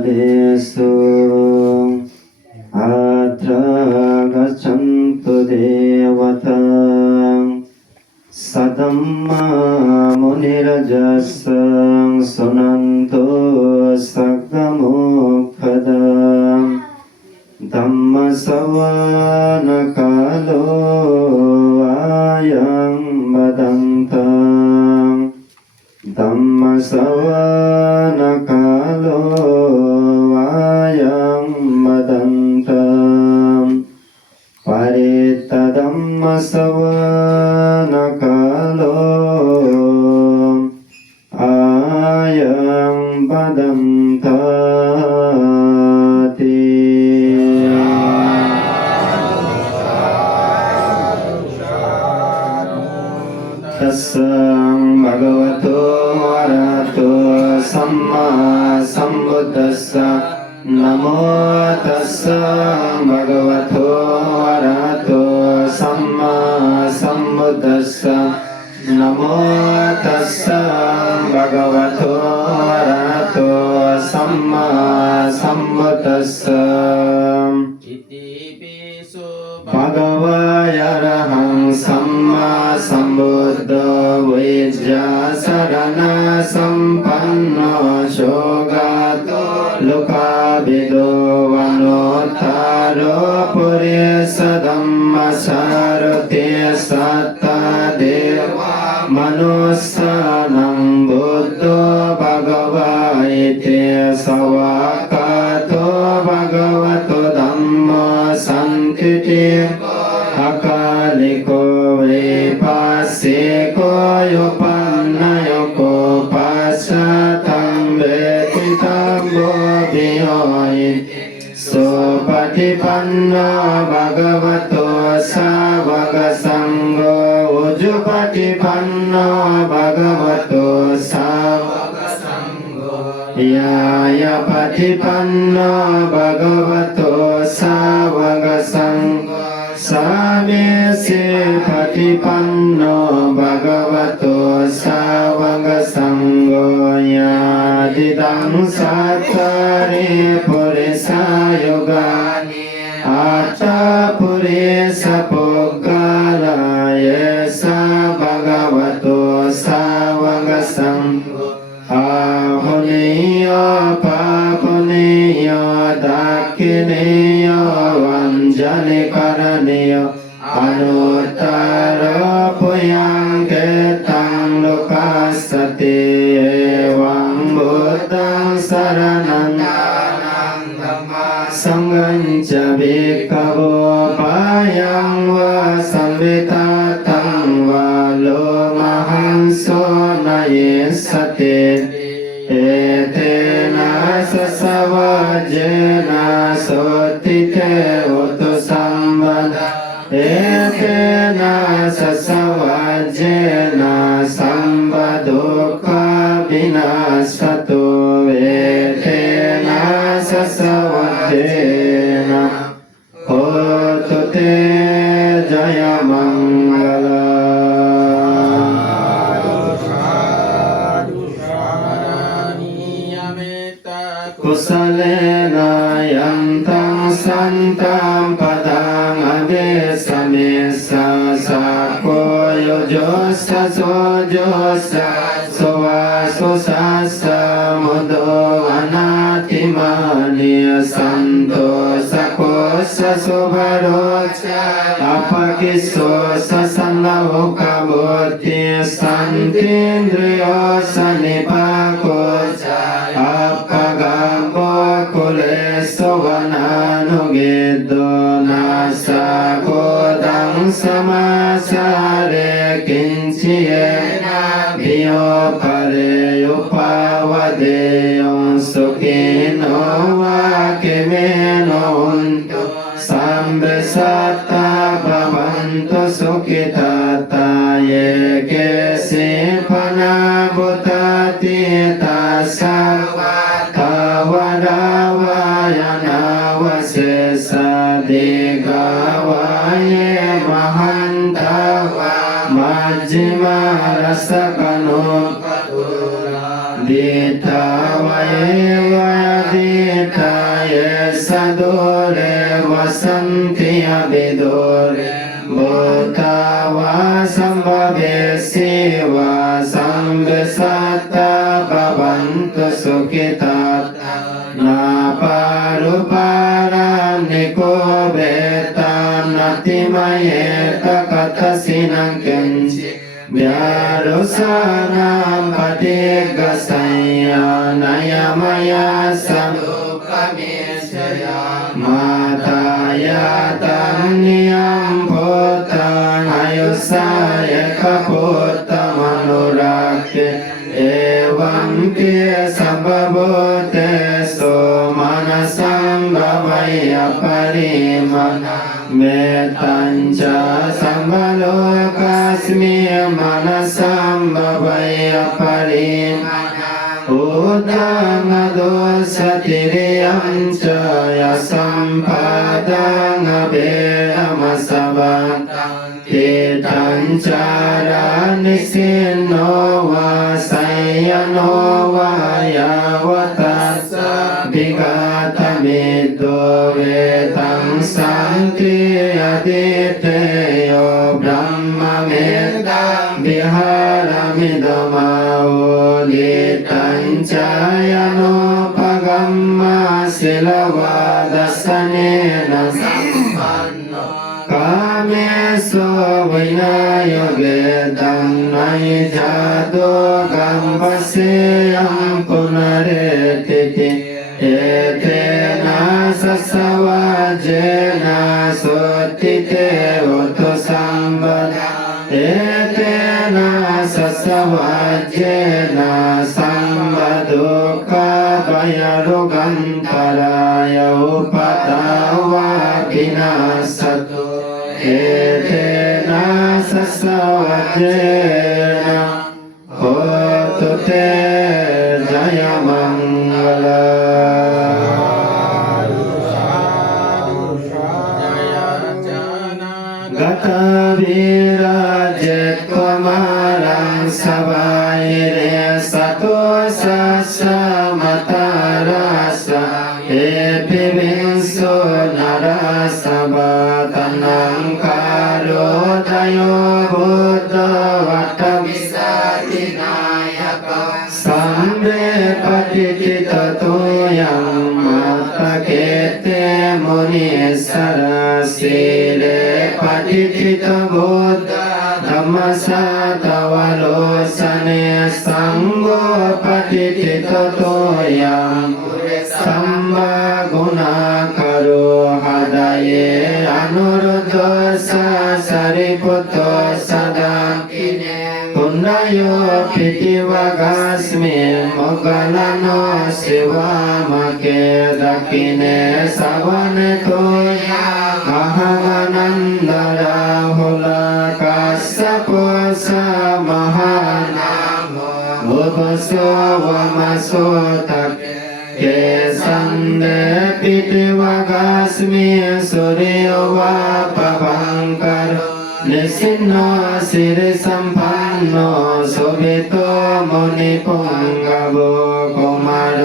เลสุอัตรากัจฉันตุเทวตาสัตตมะมุนิราจัสสังสุนันโตสักขโมกขดาธัมมสวนาคาโลอายังบัดดันตังธัมมสวนาคาโลอายังบัดดันตังปริตตธัมมสวนาคาโลอายังบัดดันตังตัสสะภะคะวะโตอะระหะโตสัมมาสัมพุทธัสสะนะโมตัสสะภะคะวะโตอะระหะโตสัมมาสัมพุทธัสสะนะโมตัสสะภะคะวะโตอะระหะโตสัมมาสัมพุทธัสสะอิติปิโสภะคะวะอะระหังสัมมาสัมพุทโธวิจจาสรณะสัมปันโนโชกาโตโลกาภิโตวโนทารโรปุริสธัมมัสสารติสัตตะเทวมนุสสานังบุตโตภะคะวะอิติสวากขาโตภะคะวะโตธัมโมสันทิติโกอาคาลิโกวิปัสสิโกโยปันนโยโกปัสสะธัมเวทิตัมโมปิโยอิติสุปฏิปันโนภะคะวะโตสาวกสังโฆอุจุปฏิปันโนภะคะวะโตสาวกสังโฆยายาปฏิปันโนภะคะวะโตสาวกสังโฆสามิสิปฏิปันโนภะคะวะโตสาวกสังโฆญาติตังสัทธาริปุริสายุกานิอัตตาปุริสปุกกาลาเยสะภะคะวะโตสาวกสังโฆอาหุนิโยปาปุนิโยตักขินิโยวันจนิการณิโยอนุตตรปุยังเกตังโลกัสสติเอวังบุตตังสรณังธัมมัสสังฆังจภิกขโวปายังวะสัมภิตาตังวะโลมหังโสนะเยสติเอเตนะสสวะเจนะโสติเทอุตุสัมปดาเอเตนะสสวะเจนะสัมปทุกขาวินาสตุเอเตนะสสวะเจนะโหตุเตจยมังคลากุศเลนะยันตังสันตัมปะตังอเดสเมสะสัพโพโยโยสะโสโยสะโสวะโสสัสสะมุโตอนาติมานิสันโตสัพโพสะสุภโรจาอภกิโสสะสันลโภคบุติสันตินทริโยสันนิปาโคจาอัปปะกะโมคุเลสวนานุเกโตนาสะโกตังสมาสาเรกินจิเยนะภิโยภะเรยุปาวะเดยสุขิโนวะเกเมโนอุนตุสัมเบสัตตาภวันตุสุขิตาตาเยเกสิภนาบุตติตาสัพพะทาวดาวายนาวเสสะดิกาวาเยมหันตาวามัจจิมารัสกโนปตุลาดิตาวาเยวาย ริทายสะดุเรวสันติอภิดุเรบุตตาวาสัมภเวสีวาสัมเบสัตตาภวันตุสุขิตานาปารุปารานิโกเบตานาติมะเยตกัตถสินังเกนจิเบียรุสานัมปฏิกัสสยานายามายาสัมภปะเมชยามาตายาตันนิยมพุทธังอายุสายกพุทธมนุรักขิเอวัมปิสัพพะพุทเตสุมานะสังภวัยปริมาณเมตตัญจสัมภะโลกัสมิมานะสัมภวัยปริมาณอุตังอโดสติริยัญจยสัมปะตังอเบมัสสะบังทิตัญจารานิสินโนวาสัยยโนวายาวตัสสะภิกขาตมิโตเวตังสันติอดิเตโยบรมมเมตังวิหารมิดมาโอลิตัญจายโนภกัมมาศิลวาดัสสเนนะสัมปันโนกาเมสุวินัยเกตังนัยจาตุกัมปเสยัมปุณเรติติเอเตนะสัสสวะเจนะสุติเตอุตุสัมปทาเอเตนะสัสสวะเจนะสัมปทุกขปยรุกันตรายอุปตาวะปินาสตุเอเตนะสัสสวะเจนะโหตุเตจายมังคลากัตวิราเจตมารังสบายเรสัตุสัสสะมตาราสะเอปิวินสุนาราสบาตนังคาโรทโยบุตตวัตมิสาตินายกสัมเรปฏิทิตตุยังมัตตะเกเตมุนิสราสีเลปฏิทิตบุตตธัมมสัตวโลสเนสังโฆปฏิทิตตุยังสัมมากุณาคารุหะดาเยอนุรุตโตสัสริปุตโตสดากิเนปุณโยปิติวกัสมิโมกขลาโนสิวามะเกดะกิเนสวะเนโตยามหานันดาราหุลากัสสะปุสะมหานาโมอุปโสวะมะโสตักเกสันเดปิติวกัสมิสุริโยวะปะพังคารุนิสินโนสิริสัมปันโนสุภิโตมุนิปุงกบุกุมารโร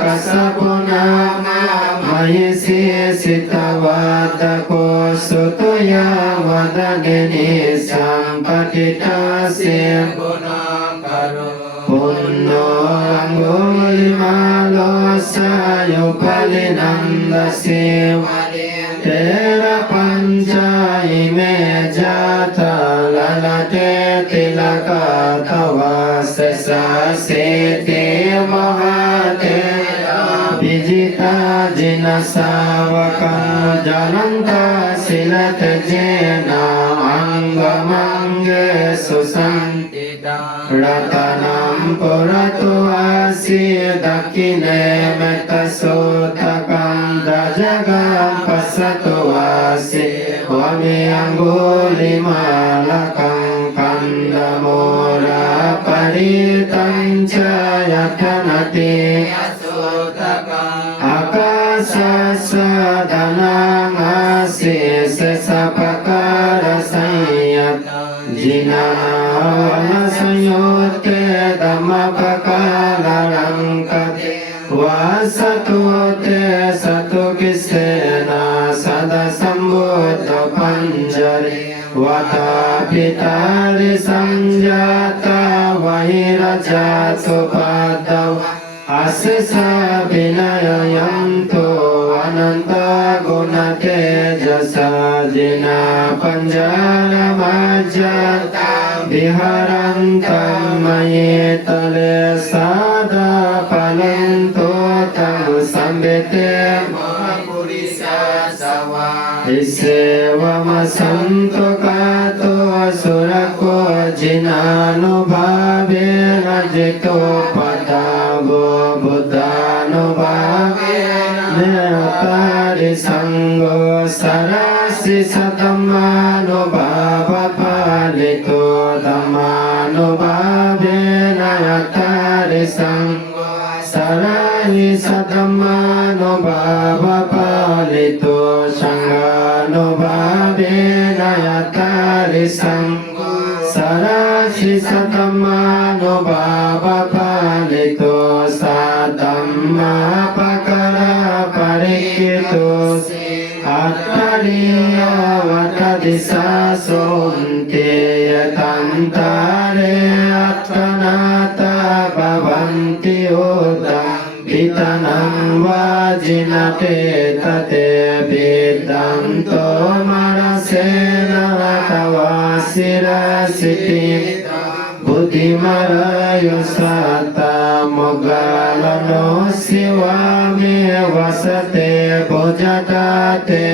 กัสสะปุณามามหิสิสิตวัตตะโกสุตุยาวะดะเนนิสัมปติตาเสปุณคารุปุณโนอังกุลิมาโลสายุปลินันดาสิวะเดเตระปัญจอิเมจาตาลาลาเตติลกาตวาเสสะเสติมหาเตวิจิตาจินสาวกังจันันตาสิลตเจนะอังกมังเกสุสันติตารัตนัมปุระตุอาสิดักขิเนเมตโสตกังดาจกัมปัสสตุอาสิวะเมอังกุลิมาลกังกันดโมราปริตัญจายตนะติอากาสัสสะดานังอาสิเสสะปะการะสัยยัตจินาวันสโยเตธัมมะปะการังคติวา Asatu te satu kisena sada sambuddha panjari Vata pitari sanjata vahirajato padav Asesa vinaya yanto ananta guna tejasa Jina panjara majata viharantam mayetale sada palanto tam sambete mahapurisa sawa Iseva santo kato surako jinano bhave najito padavo buddhano bhave neotari sango sarasi satamano bhava palito dhammano bhave nayatari sango sarasi satamano bhava palito sangano bhave nayatari sango sarasi satamano bhava palito satamma pakara parikito attariya vatadisa sonte yatantare attanata bhavanti odam Pitanam vajinate tate vidanto marasena tavasira siti buddhimarayo sata mogalano sivame vasate bhojatate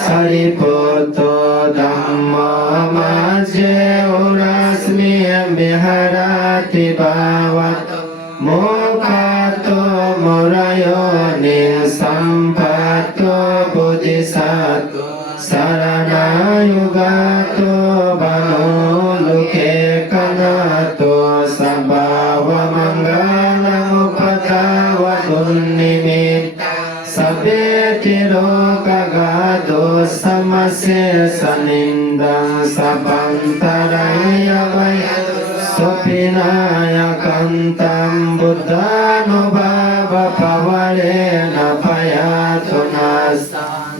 saripoto dhamma majje urasmi viharati bhavato Mokato morayo nin sampato bodhisattva sarana yugato bano luke kanato sabhava mangala upatava dunnimitta sabeti rokagado samase sanindam sabantaraya vayadu Sopinaya kantam buddhanubhava pavarena payatunas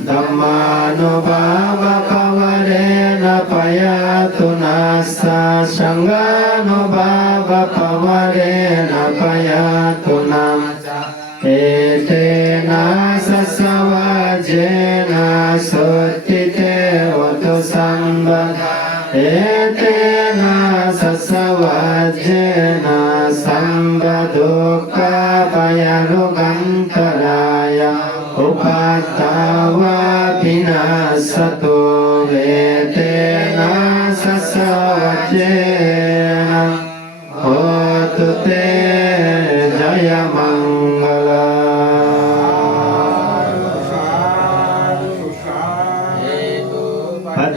Dhammanubhava pavarena payatunas Sanghanubhava pavarena payatunas Etena sasavajena sottite vato sambhada Etena sasavajena sambadukka payarugantaraya upattava vinasato Etena sasavajena hotu te jaya mangala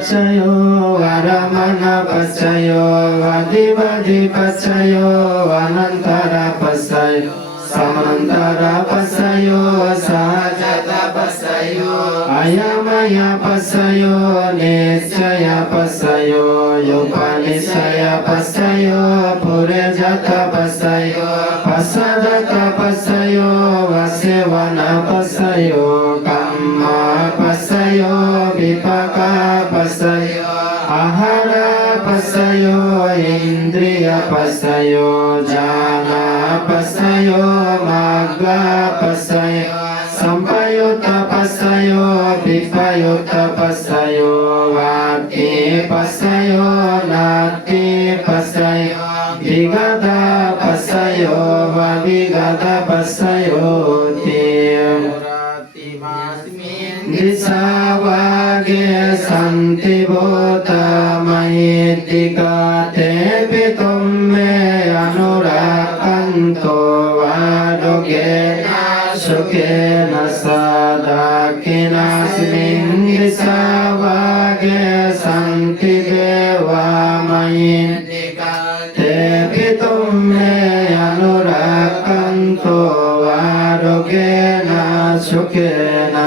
Pacayo varamana pacayo vadivadi pacayo anantara pacayo samantara pacayo sahajata pacayo ayamaya pacayo nisyaya pacayo yupanisaya pacayo purejata pacayo pasadata pacayo vasevana pacayo kamma pacayo vipaka pasayo ahara pasayo indriya pasayo jana pasayo magga pasayo sampayutta pasayo vipayutta pasayo vati pasayo nati pasayo vigada pasayo vavigada pasayo tim Disavage santi bhota mahitika te pitumme anurakanto vadogena sukena sadakinasmin disavage santi deva mahitika te pitumme anurakanto vadogena sukena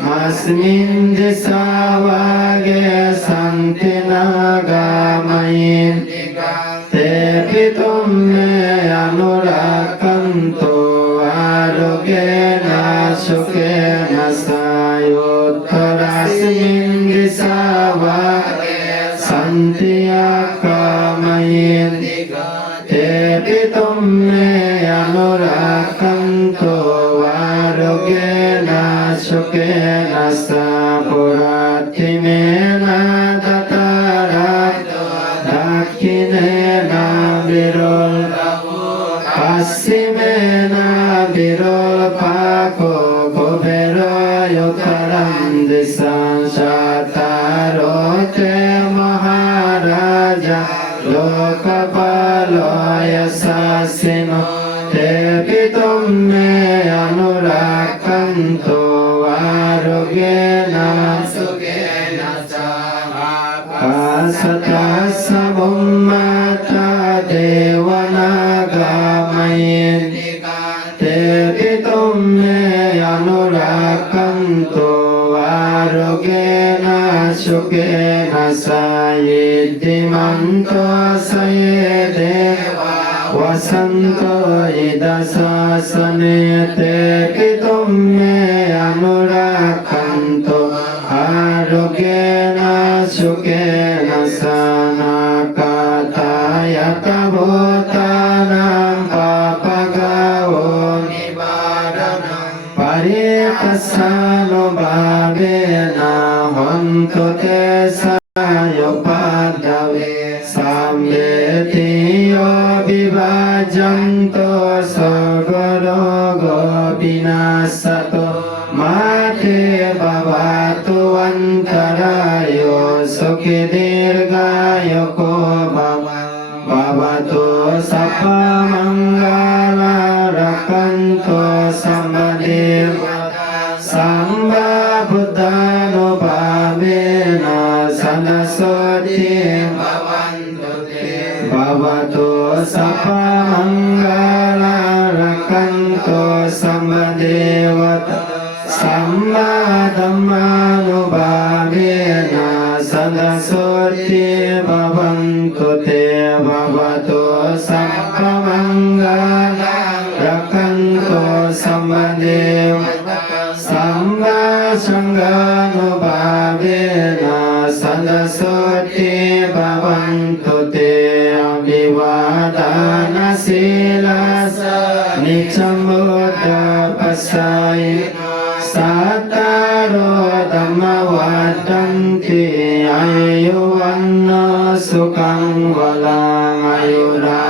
Masmin disavage santi nagamayin te pitumme anurakanto โตอาโรเกนะสุเกนะสายุตตรัสมิงดิสาวะสันติยากามยินเตปิตุมเมอนุรักขันโตวาโรเกนะสุเกนะสาปุราติเมนะตัตตาระดักขิเนนะวิโรปัสสิเมนะวิโรภาโคโคเบโรโยคารัมดิสังชาตารโรเตมหาราชาโลกปาโลยัสสะสิโนเตปิตุมเมอนุรักขันโตวาโรเกนะสุเกนะสาปัสสะทัสสะบุมมาตาเทวนา เตปิตุมเมอนุรักขันโตวาโรเกนะสุเกนะสายิตติมันโตสเยเดวะสันโตอิดัสสะสเนเตปิตุมเมอนุรักขันโตอาโรเกนะสุเกนะสานาคาตายะตะโบตานังปะปะกะโวปาริตัสสะโนบาเวนะหันตุเตสะโยปัดดาเวสัมเมติโยวิวาจันโตสัพพโรโกวินาศโตมาเทภวะตุวันตรายโยสุขิดิรกายโกภวะตุสัพพมังคลังรักขันโตสัมมาเดวะสัมมาพุทธานุภาเวนะสันโสติภวันตุเตภวะตุสัพพมังคลังรักขันโตสัมมาเดวะสัมมาธัมมานุภาเวนะสันโสติภวันตุเตภวะตุสัพพมังคลังรักขันโตสัมมาเดวะสัมมาสังฆานุภาเวนะสันโสติภวันตุเตอภิวาทานาสีลาสะนิจจัมมุตตะปัสสายสัตตาโรธัมมวัฏฏันติอายุวันโนสุขังวลังอายุรา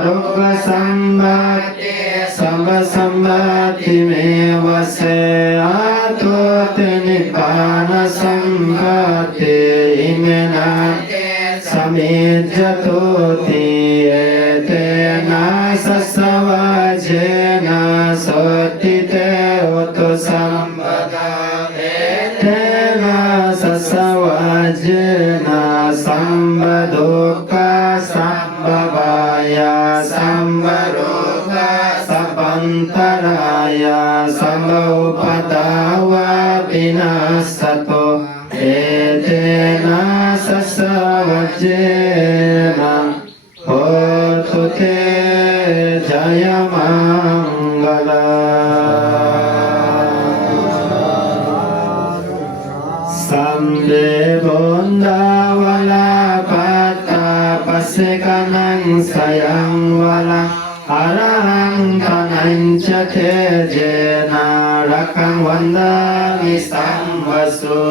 โรกสัมบัติสัมปสัมบัติเมวะเสอาตุเตนิพพานสัมบัติอิเมนะสมิจจตุติเอเตนะสัสสวะเจนะโสติเตอุตุสัมปทาเอเตนะสัสสวะเจนะสัมปทุกขาสัมปวายาสัมปโรกาสัพพันตรายาสัมอุปตาวะปินาสโตเอเตนะสัสสวะเจนะโหตุเตจายมังกลาสัมเดบุนดาวลาปัตตาปัสสะกานังสยังวลาอะระหังตานัญจเทเจนะรักขังวันดามิสัมวสุ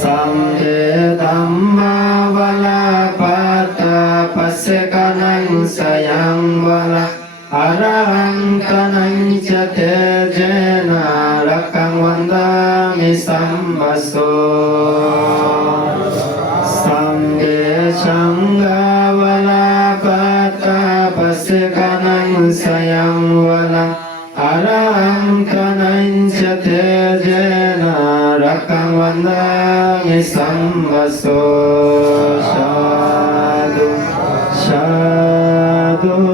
สัมเดธัมมาวลาปัตตาปัสสะกานังสยังวลาอะระหังตานัญจเทเจนะรักขังวันดามิสัมวสุสัมเดชังกาวลาปัตตาปัสสะกานังสยังวลาอะระหังตานัญจเทเจนะรักขังวันดามิสัมวสุสาธุสาธุ